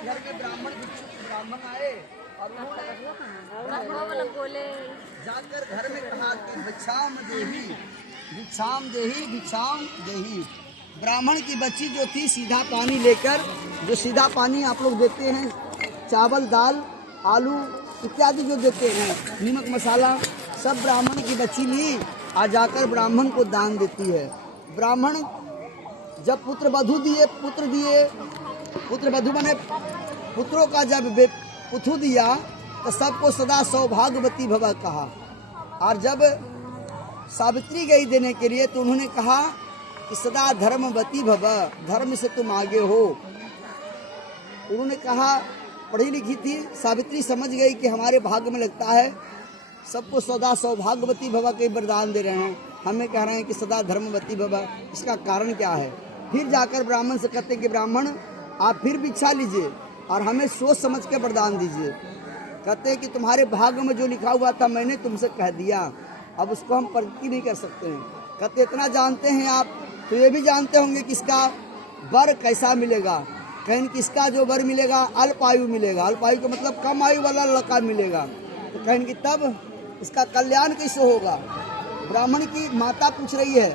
के घर में ब्राह्मण आए और उन्होंने बोले जाकर घर में कहा कि भिक्षाम देही भिक्षाम देही भिक्षाम देही। ब्राह्मण की बच्ची जो थी सीधा पानी लेकर, जो सीधा पानी आप लोग देते हैं, चावल दाल आलू इत्यादि जो देते हैं, नमक मसाला, सब ब्राह्मण की बच्ची ली आ जाकर ब्राह्मण को दान देती है। ब्राह्मण जब पुत्र वधु बने पुत्रों का जब पुथु दिया तो सबको सदा सौभाग्यवती भव कहा। और जब सावित्री गई देने के लिए तो उन्होंने कहा कि सदा धर्मवती भव, धर्म से तुम आगे हो। उन्होंने कहा, पढ़ी लिखी थी सावित्री, समझ गई कि हमारे भाग्य में लगता है सबको सदा सौभाग्यवती भव के वरदान दे रहे हैं, हमें कह रहे हैं कि सदा धर्मवती भव, इसका कारण क्या है। फिर जाकर ब्राह्मण से कहते कि ब्राह्मण आप फिर भिक्षा लीजिए और हमें सोच समझ के वरदान दीजिए। कहते हैं कि तुम्हारे भाग्य में जो लिखा हुआ था मैंने तुमसे कह दिया, अब उसको हम प्रगति नहीं कर सकते हैं। कहते इतना जानते हैं आप तो ये भी जानते होंगे कि इसका वर कैसा मिलेगा। कहीं किसका जो वर मिलेगा अल्प आयु मिलेगा, अल्प आयु का मतलब कम आयु वाला लड़का मिलेगा। तो कहीं कि तब इसका कल्याण कैसे होगा। ब्राह्मण की माता पूछ रही है,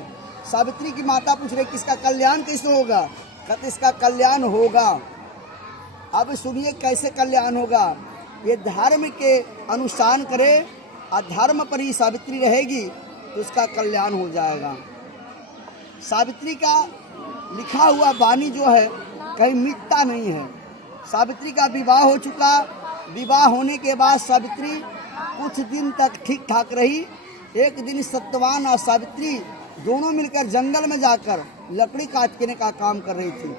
सावित्री की माता पूछ रही है कि इसका कल्याण कैसे होगा। कहते इसका कल्याण होगा। अब सुनिए कैसे कल्याण होगा। ये धर्म के अनुसार करे और धर्म पर ही सावित्री रहेगी तो उसका कल्याण हो जाएगा। सावित्री का लिखा हुआ वाणी जो है कहीं मिटता नहीं है। सावित्री का विवाह हो चुका, विवाह होने के बाद सावित्री कुछ दिन तक ठीक ठाक रही। एक दिन सत्यवान और सावित्री दोनों मिलकर जंगल में जाकर लकड़ी काटने का काम कर रही थी।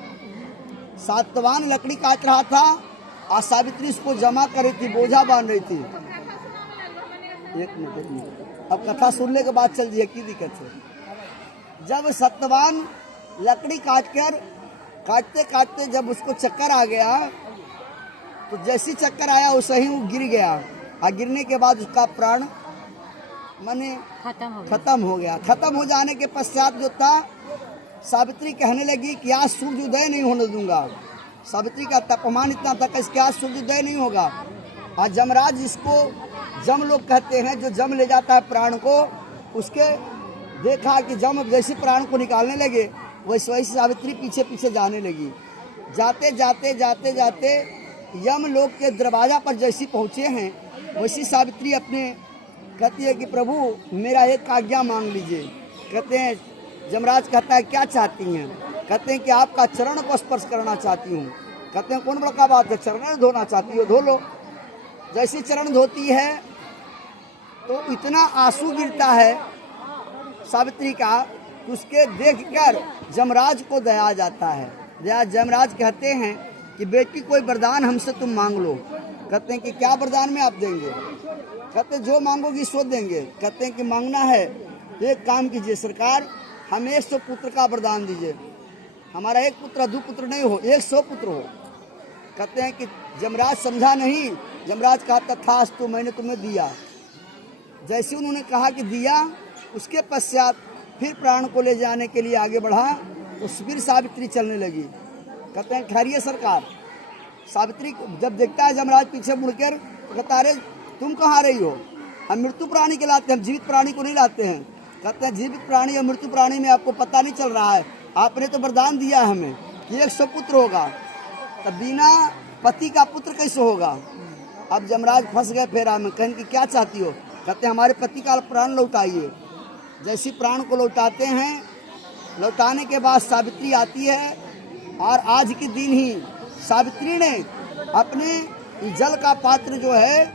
सत्यवान लकड़ी काट रहा था और सावित्री इसको जमा कर रही थी, बोझा बांध रही थी। एक मिनट, अब कथा सुनने के बाद चल दिए, की दिक्कत है। जब सत्यवान लकड़ी काटते काटते जब उसको चक्कर आ गया तो जैसी चक्कर आया वैसे ही वो गिर गया और गिरने के बाद उसका प्राण माने खत्म हो गया। खत्म हो जाने के पश्चात जो था सावित्री कहने लगी कि आज सूर्योदय नहीं होने दूंगा। सावित्री का तापमान इतना था कि इसके आज सूर्योदय नहीं होगा। और जमराज, जिसको जम लोग कहते हैं, जो जम ले जाता है प्राण को, उसके देखा कि जम जैसे प्राण को निकालने लगे वैसे सावित्री पीछे पीछे जाने लगी। जाते जाते जाते जाते यम लोग के दरवाजा पर जैसी पहुँचे हैं वैसी सावित्री अपने कहती है कि प्रभु मेरा एक आज्ञा मांग लीजिए। कहते हैं, जमराज कहता है क्या चाहती हैं। कहते हैं कि आपका चरण को स्पर्श करना चाहती हूँ। कहते हैं कौन बड़ा बात है, चरण धोना चाहती हो, धो लो। जैसी चरण धोती है तो इतना आंसू गिरता है सावित्री का, उसके देखकर जमराज को दया आ जाता है। जमराज कहते हैं कि बेटी कोई वरदान हमसे तुम मांग लो। कहते हैं कि क्या वरदान में आप देंगे। कहते जो मांगोगी सो देंगे। कहते हैं कि मांगना है एक काम कीजिए सरकार, हमें 100 पुत्र का वरदान दीजिए। हमारा एक पुत्र 2 पुत्र नहीं हो, 100 पुत्र हो। कहते हैं कि जमराज समझा नहीं। जमराज कहा तथास्तु, मैंने तुम्हें दिया। जैसे उन्होंने कहा कि दिया, उसके पश्चात फिर प्राण को ले जाने के लिए आगे बढ़ा तो फिर सावित्री चलने लगी। कहते हैं ठहरिए सरकार। सावित्री जब देखता है जमराज पीछे मुड़कर तो कहता अरे तुम कहाँ रही हो, हम मृत्यु प्राणी के लाते हैं, हम जीवित प्राणी को नहीं लाते हैं। कहते हैं जीवित प्राणी और मृत्यु प्राणी में आपको पता नहीं चल रहा है, आपने तो वरदान दिया है हमें कि 100 पुत्र होगा, तब बिना पति का पुत्र कैसे होगा। अब जमराज फंस गए फेरा में। कहें कि क्या चाहती हो। कहते हैं हमारे पति का प्राण लौटाइए। जैसी प्राण को लौटाते हैं, लौटाने के बाद सावित्री आती है और आज के दिन ही सावित्री ने अपने जल का पात्र जो है,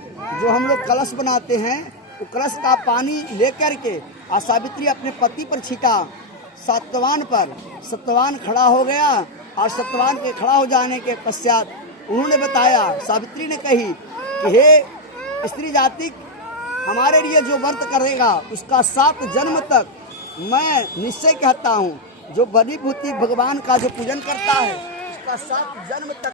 जो हम लोग कलश बनाते हैं, वो कलश का पानी लेकर के और सावित्री अपने पति पर छिटा, सत्यवान पर। सत्यवान खड़ा हो गया और सत्यवान के खड़ा हो जाने के पश्चात उन्होंने बताया, सावित्री ने कही कि हे स्त्री जाति, हमारे लिए जो व्रत करेगा उसका 7 जन्म तक मैं निश्चय कहता हूँ, जो बनी भूति भगवान का जो पूजन करता है उसका 7 जन्म तक